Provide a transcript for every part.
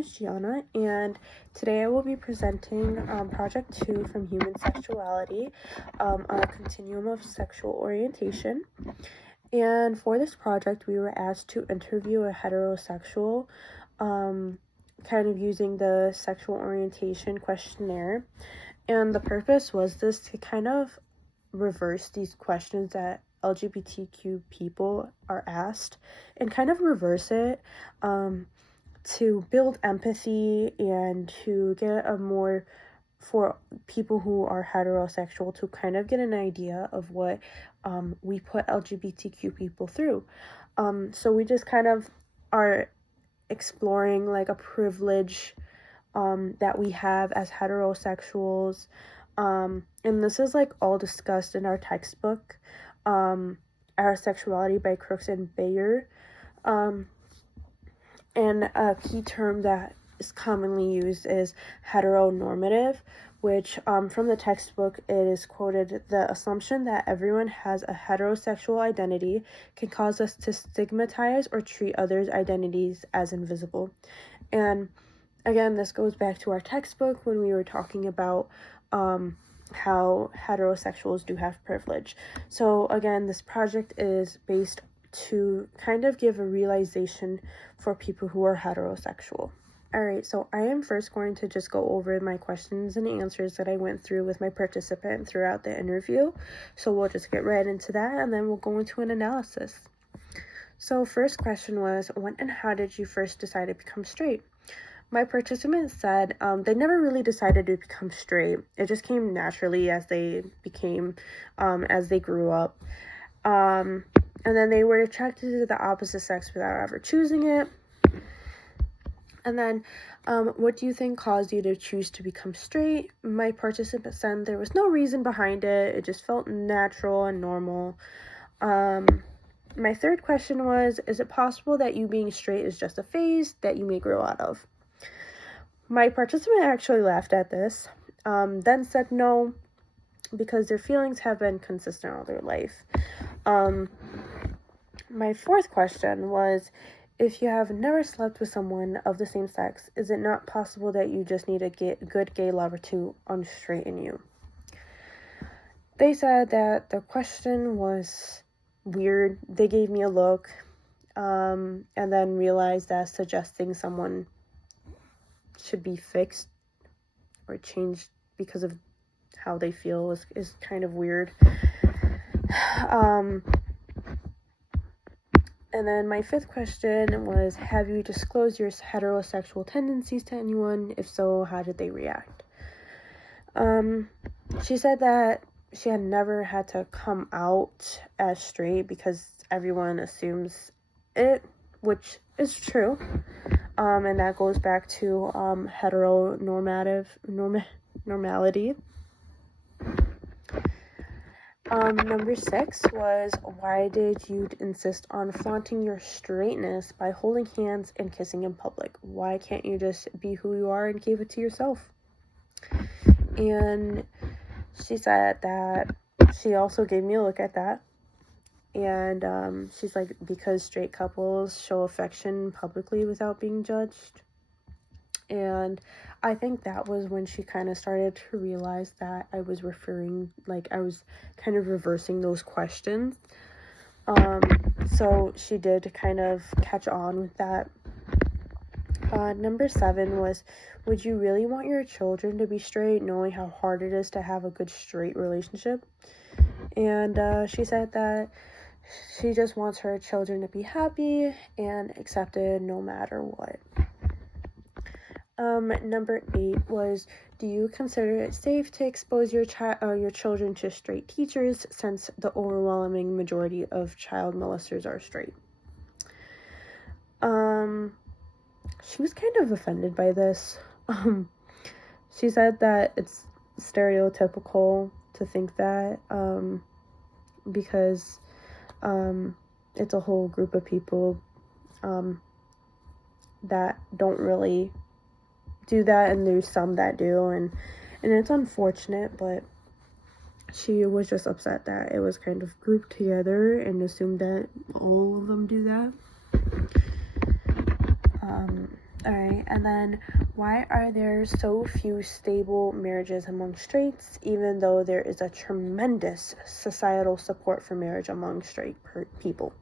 is Gianna, and today I will be presenting Project 2 from Human Sexuality on a continuum of sexual orientation. And for this project, we were asked to interview a heterosexual, kind of using the sexual orientation questionnaire. And the purpose was this to kind of reverse these questions that LGBTQ people are asked and kind of reverse it to build empathy and to get a more, for people who are heterosexual, to kind of get an idea of what we put LGBTQ people through. So we just kind of are exploring like a privilege that we have as heterosexuals. And this is like all discussed in our textbook, Our Sexuality by Crooks and Bayer. And a key term that is commonly used is heteronormative, which from the textbook it is quoted, the assumption that everyone has a heterosexual identity can cause us to stigmatize or treat others' identities as invisible. And again, this goes back to our textbook when we were talking about how heterosexuals do have privilege. So again, this project is based to kind of give a realization for people who are heterosexual. Alright, so I am first going to just go over my questions and answers that I went through with my participant throughout the interview. So we'll just get right into that and then we'll go into an analysis. So first question was, when and how did you first decide to become straight? My participant said they never really decided to become straight. It just came naturally as they became, as they grew up. And then they were attracted to the opposite sex without ever choosing it. And then, what do you think caused you to choose to become straight? My participant said there was no reason behind it. It just felt natural and normal. My third question was, is it possible that you being straight is just a phase that you may grow out of? My participant actually laughed at this, then said no, because their feelings have been consistent all their life. My fourth question was, if you have never slept with someone of the same sex, is it not possible that you just need a good gay lover to unstraighten you? They said that the question was weird. They gave me a look, and then realized that suggesting someone should be fixed or changed because of how they feel is kind of weird. And then my fifth question was, have you disclosed your heterosexual tendencies to anyone? If so, how did they react? She said that she had never had to come out as straight because everyone assumes it, which is true. And that goes back to normality. Number 6 was, why did you insist on flaunting your straightness by holding hands and kissing in public? Why can't you just be who you are and keep it to yourself? And she said that she also gave me a look at that. And she's like, because straight couples show affection publicly without being judged. And I think that was when she kind of started to realize that I was I was kind of reversing those questions. So she did kind of catch on with that. Number 7 was, would you really want your children to be straight, knowing how hard it is to have a good straight relationship? And she said that she just wants her children to be happy and accepted no matter what. Number 8 was, do you consider it safe to expose your children to straight teachers, since the overwhelming majority of child molesters are straight? She was kind of offended by this. She said that it's stereotypical to think that, because it's a whole group of people that don't really do that, and there's some that do, and it's unfortunate, but she was just upset that it was kind of grouped together and assumed that all of them do that. Alright, and then why are there so few stable marriages among straights, even though there is a tremendous societal support for marriage among straight people?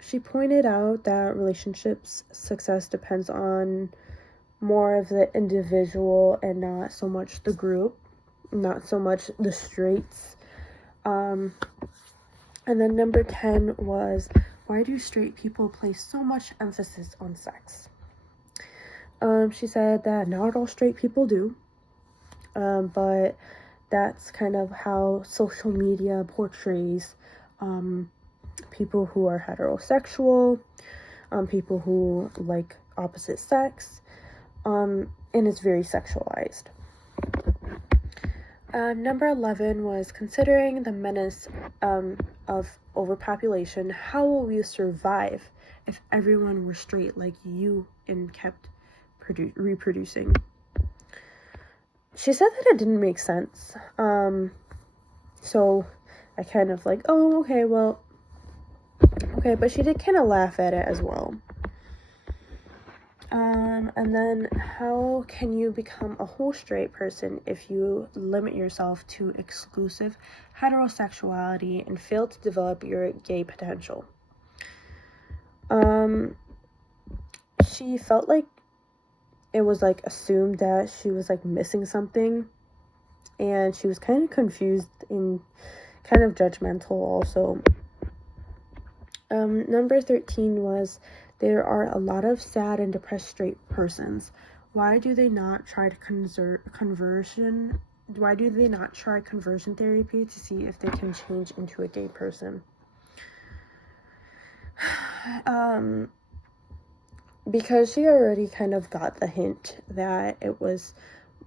She pointed out that relationships success depends on more of the individual and not so much the group, not so much the straights. And then number 10 was, why do straight people place so much emphasis on sex? She said that not all straight people do, but that's kind of how social media portrays people who are heterosexual, people who like opposite sex, and it's very sexualized. Number 11 was, considering the menace of overpopulation, how will we survive if everyone were straight like you and kept reproducing? She said that it didn't make sense. So I kind of like, oh, okay, well, okay, but she did kind of laugh at it as well. And then, how can you become a whole straight person if you limit yourself to exclusive heterosexuality and fail to develop your gay potential? She felt like it was like assumed that she was like missing something, and she was kind of confused and kind of judgmental also. Number 13 was, there are a lot of sad and depressed straight persons. Why do they not try to conversion? Why do they not try conversion therapy to see if they can change into a gay person? Because she already kind of got the hint that it was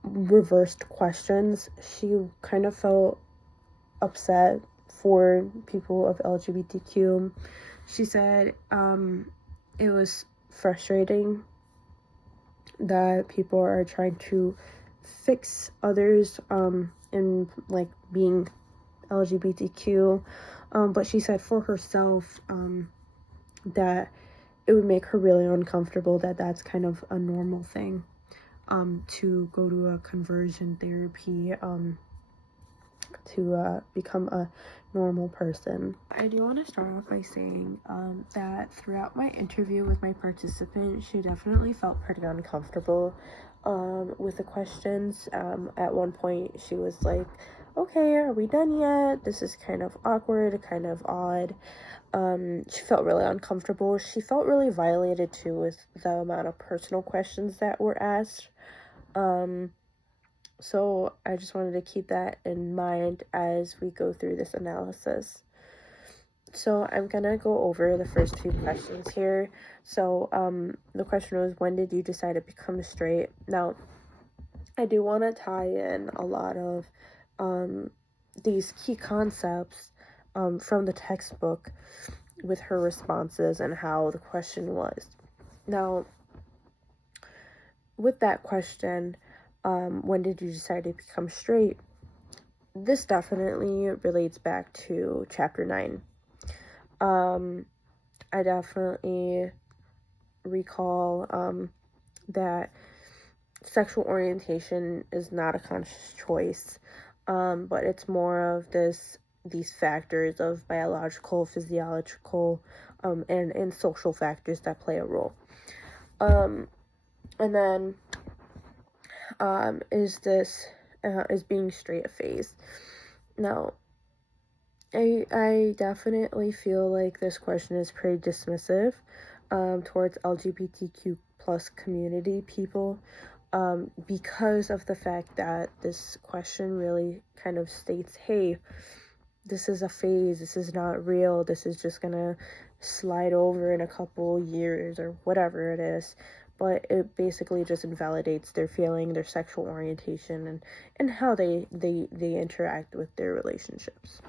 reversed questions, she kind of felt upset for people of LGBTQ. She said it was frustrating that people are trying to fix others in like being LGBTQ, but she said for herself that it would make her really uncomfortable that that's kind of a normal thing to go to a conversion therapy to become a normal person. I do want to start off by saying that throughout my interview with my participant, she definitely felt pretty uncomfortable with the questions. At one point, she was like, okay, are we done yet? This is kind of awkward, kind of odd. She felt really uncomfortable. She felt really violated too with the amount of personal questions that were asked. So I just wanted to keep that in mind as we go through this analysis. So I'm gonna go over the first few questions here. So the question was, when did you decide to become straight? Now, I do want to tie in a lot of these key concepts from the textbook with her responses and how the question was. Now, with that question, when did you decide to become straight? This definitely relates back to chapter 9. I definitely recall that sexual orientation is not a conscious choice, but it's more of these factors of biological, physiological, and social factors that play a role. And then is being straight a phase? Now, I definitely feel like this question is pretty dismissive towards LGBTQ plus community people, because of the fact that this question really kind of states, hey, this is a phase, this is not real, this is just gonna slide over in a couple years or whatever it is. But it basically just invalidates their feeling, their sexual orientation, and how they interact with their relationships.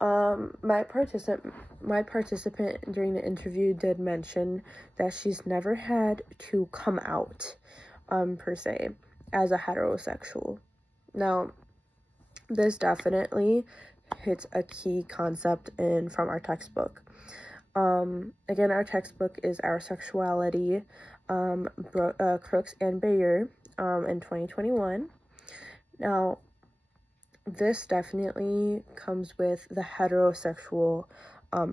My participant during the interview did mention that she's never had to come out, per se, as a heterosexual. Now, this definitely hits a key concept from our textbook. Again, our textbook is Our Sexuality, Crooks and Bayer, in 2021. Now, this definitely comes with the heterosexual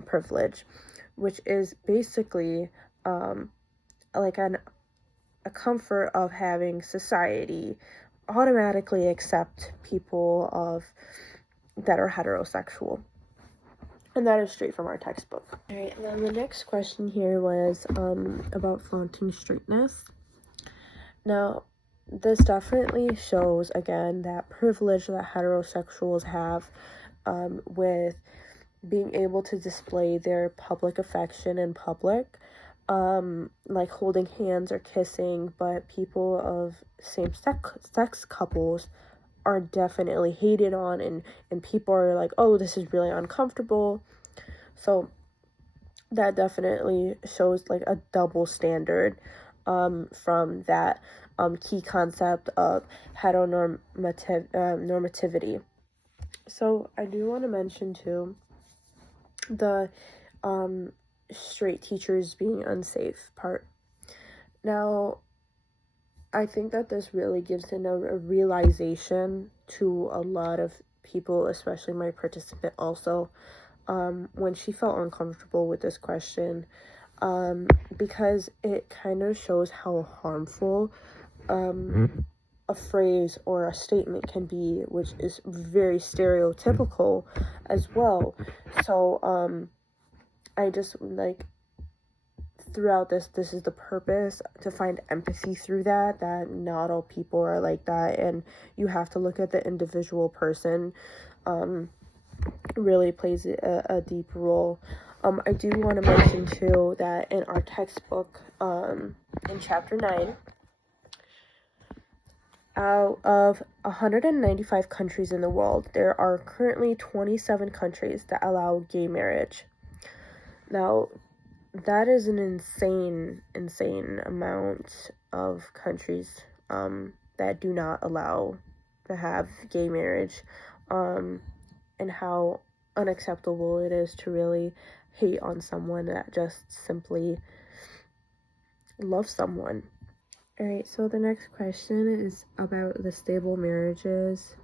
privilege, which is basically like a comfort of having society automatically accept people that are heterosexual. And that is straight from our textbook. All right, and then the next question here was about flaunting straightness. Now, this definitely shows, again, that privilege that heterosexuals have with being able to display their public affection in public, like holding hands or kissing, but people of same-sex couples are definitely hated on, and people are like, oh, this is really uncomfortable. So that definitely shows like a double standard from that key concept of heteronormativity. So I do want to mention too the straight teachers being unsafe part. Now, I think that this really gives a realization to a lot of people, especially my participant also, when she felt uncomfortable with this question, because it kind of shows how harmful a phrase or a statement can be, which is very stereotypical as well. So I just like throughout this is the purpose, to find empathy through that not all people are like that, and you have to look at the individual person. Really plays a deep role. I do want to mention too that in our textbook, in chapter 9, out of 195 countries in the world, there are currently 27 countries that allow gay marriage. Now, that is an insane amount of countries that do not allow to have gay marriage, and how unacceptable it is to really hate on someone that just simply loves someone. Alright, so the next question is about the stable marriages,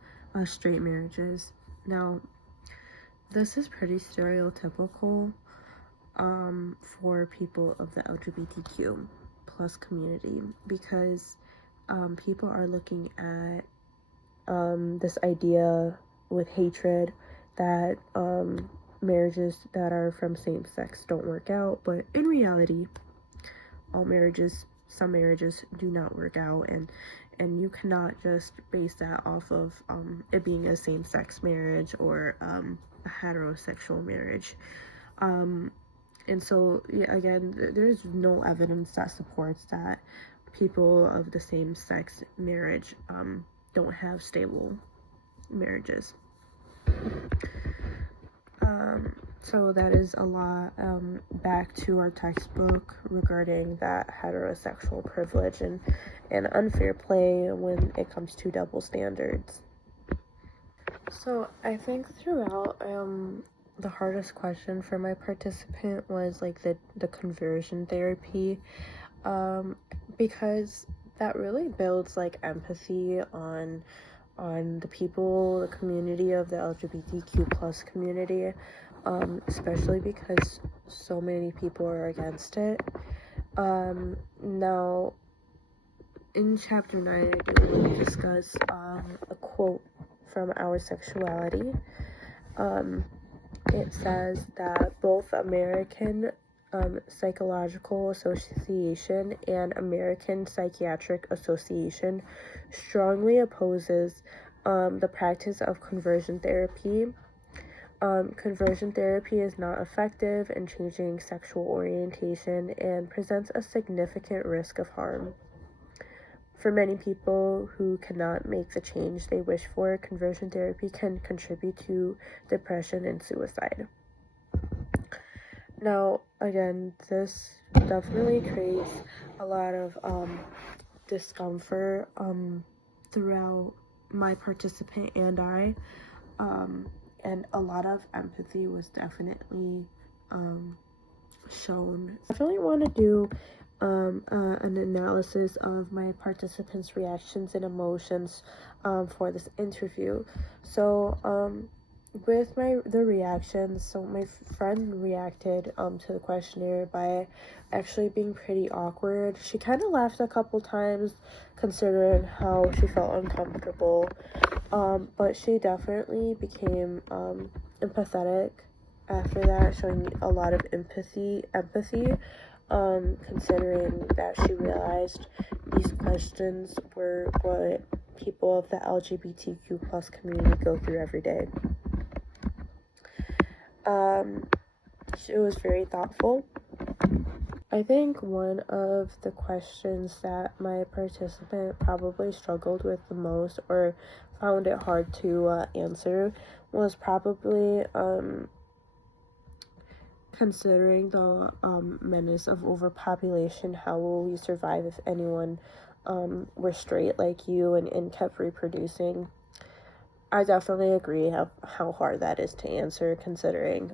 straight marriages. Now, this is pretty stereotypical for people of the LGBTQ plus community, because people are looking at this idea with hatred that marriages that are from same sex don't work out, but in reality, some marriages do not work out, and you cannot just base that off of it being a same-sex marriage or a heterosexual marriage. And so, yeah, again, there's no evidence that supports that people of the same sex marriage don't have stable marriages. So that is a lot back to our textbook regarding that heterosexual privilege and unfair play when it comes to double standards. So I think throughout the hardest question for my participant was like the conversion therapy, because that really builds like empathy on the people, the community of the LGBTQ plus community, especially because so many people are against it. Now, in chapter 9, I do want to discuss a quote from Our Sexuality. It says that both American Psychological Association and American Psychiatric Association strongly opposes the practice of conversion therapy. Conversion therapy is not effective in changing sexual orientation and presents a significant risk of harm. For many people who cannot make the change they wish for, conversion therapy can contribute to depression and suicide. Now, again, this definitely creates a lot of discomfort throughout my participant and I, and a lot of empathy was definitely shown. I definitely want to do an analysis of my participants' reactions and emotions for this interview. So with the reactions, so my friend reacted to the questionnaire by actually being pretty awkward. She kind of laughed a couple times considering how she felt uncomfortable, but she definitely became empathetic after that, showing a lot of empathy, considering that she realized these questions were what people of the LGBTQ plus community go through every day. She was very thoughtful. I think one of the questions that my participant probably struggled with the most or found it hard to answer was probably considering the menace of overpopulation. How will we survive if anyone were straight like you and kept reproducing? I definitely agree how hard that is to answer, considering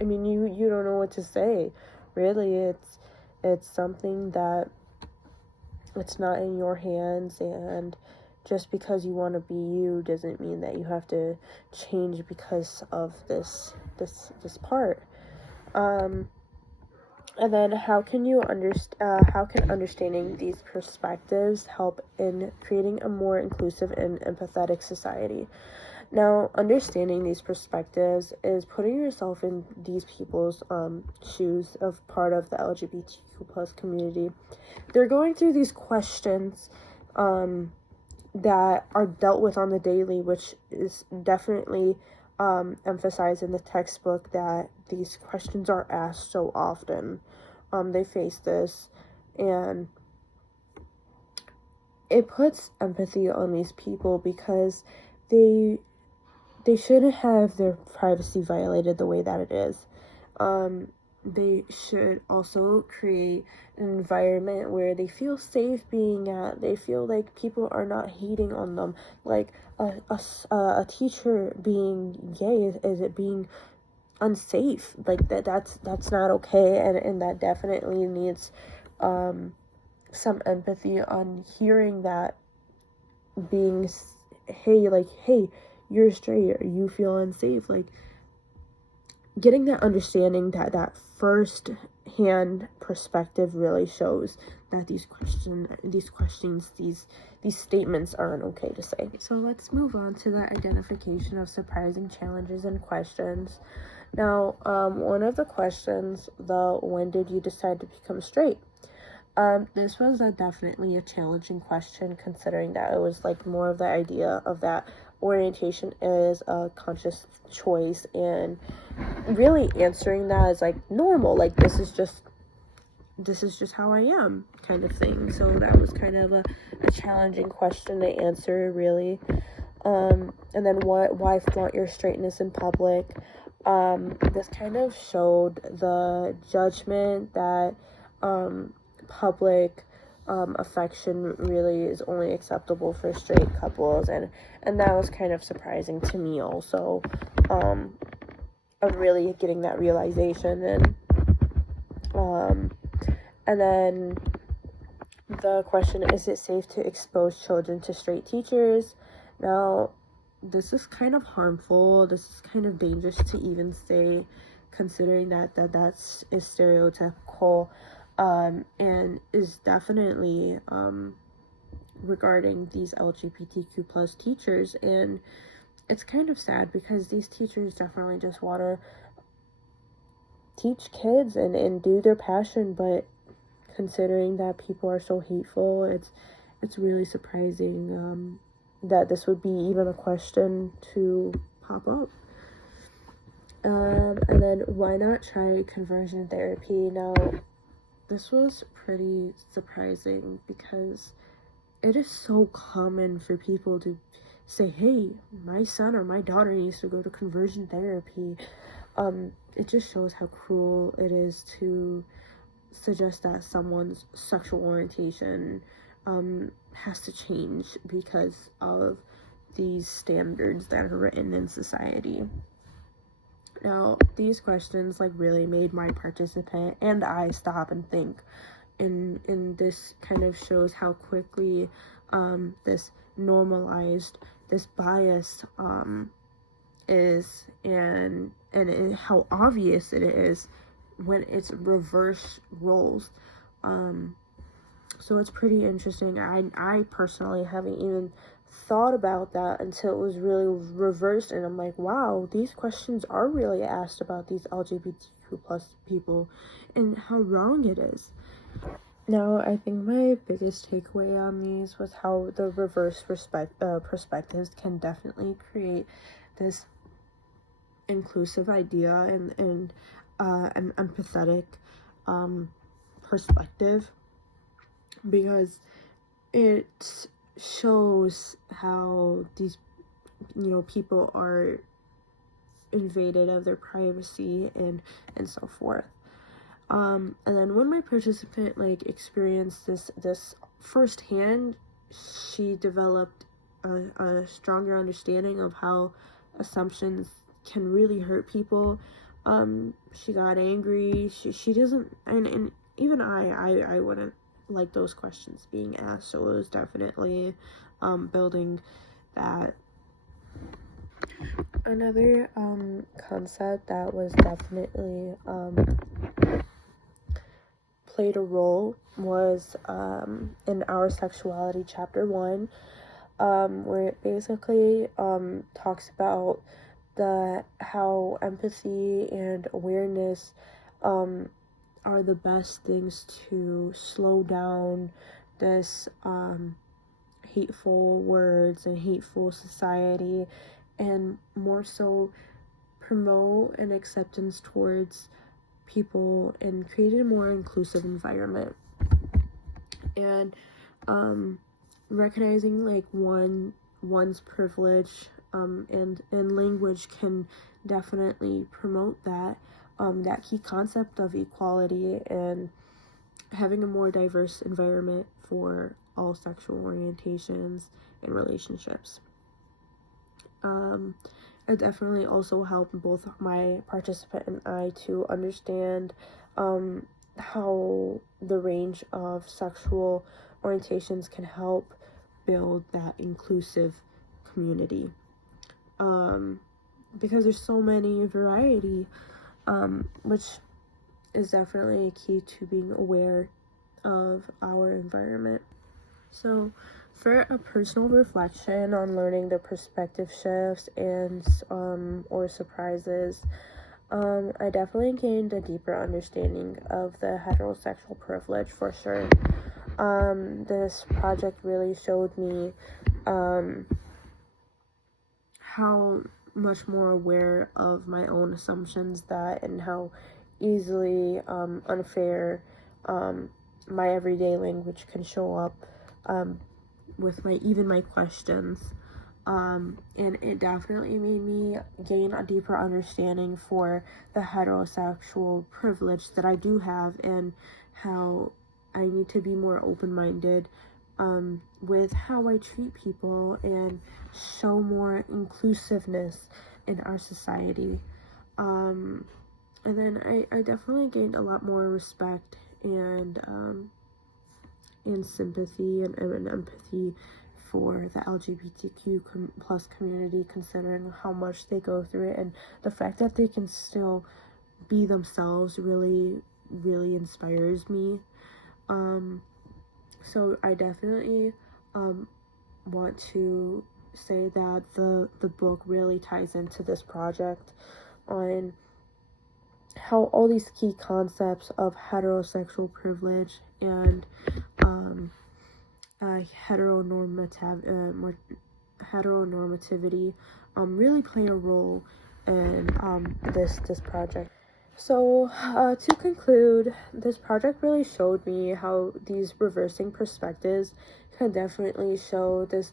I mean, you don't know what to say. Really, it's something that it's not in your hands, and just because you want to be you doesn't mean that you have to change because of this part. And then how can understanding these perspectives help in creating a more inclusive and empathetic society? Now, understanding these perspectives is putting yourself in these people's shoes of part of the LGBTQ plus community. They're going through these questions that are dealt with on the daily, which is definitely emphasized in the textbook, that these questions are asked so often. They face this, and it puts empathy on these people because they shouldn't have their privacy violated the way that it is. They should also create an environment where they feel safe being at. They feel like people are not hating on them. Like a teacher being gay, is it being unsafe? Like that's not okay, and that definitely needs some empathy on hearing that, being hey, you're straight, or you feel unsafe. Like, getting that understanding, that first hand perspective really shows that these statements aren't okay to say. So let's move on to the identification of surprising challenges and questions. Now, one of the questions, when did you decide to become straight? This was definitely a challenging question, considering that it was like more of the idea of that orientation is a conscious choice, and really answering that is like normal, like this is just how I am, kind of thing. So that was kind of a challenging question to answer, really. And then why flaunt your straightness in public? This kind of showed the judgment that public affection really is only acceptable for straight couples, and that was kind of surprising to me also, of really getting that realization. And then the question, is it safe to expose children to straight teachers? Now, this is kind of harmful. This is kind of dangerous to even say, considering that's stereotypical, and is definitely regarding these LGBTQ plus teachers. And it's kind of sad because these teachers definitely just want to teach kids and do their passion, but considering that people are so hateful, it's really surprising that this would be even a question to pop up. And then why not try conversion therapy? Now, this was pretty surprising because it is so common for people to say, hey, my son or my daughter needs to go to conversion therapy. It just shows how cruel it is to suggest that someone's sexual orientation has to change because of these standards that are written in society. Now, these questions like really made my participant and I stop and think, and this kind of shows how quickly this normalized, this bias is, and how obvious it is when it's reverse roles. So it's pretty interesting. I personally haven't even thought about that until it was really reversed, and I'm like, wow, these questions are really asked about these LGBTQ plus people and how wrong it is. Now, I think my biggest takeaway on these was how the reverse perspectives can definitely create this inclusive idea and an empathetic perspective, because it shows how these people are invaded of their privacy and so forth. And then when my participant experienced this firsthand, she developed a stronger understanding of how assumptions can really hurt people. She got angry. She doesn't, and even I wouldn't like those questions being asked. So it was definitely building that. Another concept that was definitely played a role was in Our Sexuality Chapter 1, where it basically talks about how empathy and awareness are the best things to slow down this hateful words and hateful society, and more so promote an acceptance towards people and create a more inclusive environment. And recognizing one's privilege and language can definitely promote that key concept of equality and having a more diverse environment for all sexual orientations and relationships. It definitely also helped both my participant and I to understand how the range of sexual orientations can help build that inclusive community. Because there's so many variety, which is definitely a key to being aware of our environment. So, for a personal reflection on learning the perspective shifts and or surprises, I definitely gained a deeper understanding of the heterosexual privilege for sure. This project really showed me how much more aware of my own assumptions and how easily unfair my everyday language can show up with my questions, and it definitely made me gain a deeper understanding for the heterosexual privilege that I do have, and how I need to be more open-minded with how I treat people and show more inclusiveness in our society. And then I definitely gained a lot more respect and sympathy and empathy for the LGBTQ plus community, considering how much they go through it, and the fact that they can still be themselves really inspires me. So I definitely want to say that the book really ties into this project on how all these key concepts of heterosexual privilege and heteronormativity really play a role in this project. So to conclude, this project really showed me how these reversing perspectives can definitely show this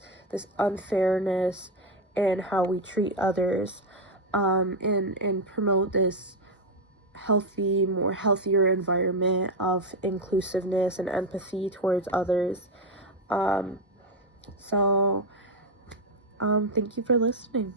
unfairness and how we treat others, and promote this healthier environment of inclusiveness and empathy towards others. So thank you for listening.